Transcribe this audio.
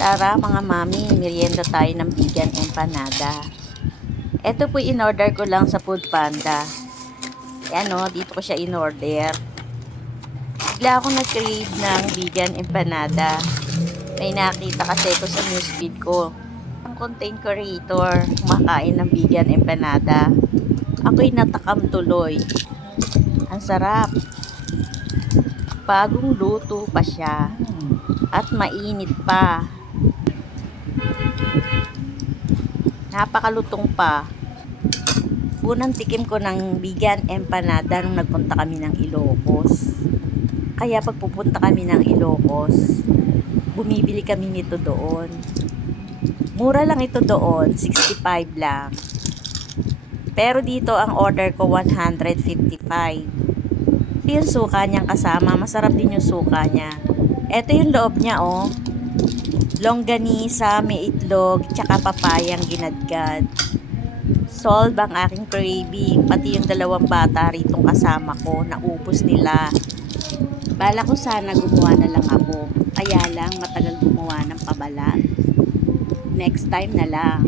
Tara mga mami, merienda tayo ng vegan empanada. Ito po in-order ko lang sa Food Panda. Ayan o, dito ko siya in-order. Bigla ako nag-crave ng vegan empanada. May nakita kasi ito sa newsfeed ko. Ang content creator, kumakain ng vegan empanada. Ako'y natakam tuloy. Ang sarap. Bagong luto pa siya. At mainit pa. Napakalutong pa. Unang tikim ko ng vegan empanada nung nagpunta kami ng Ilocos. Kaya pag pupunta kami ng Ilocos, bumibili kami nito doon. Mura lang ito doon, 65 lang. Pero dito ang order ko 155. Yung suka niyang kasama, masarap din yung suka niya. Ito yung loob niya oh. Longganisa, may itlog, tsaka papayang ginadgad. Solve ang aking craving, pati yung dalawang bata ritong kasama ko, naubos nila. Bala ko sana gumawa na lang ako, kaya lang matagal gumawa ng pabalat. Next time na lang.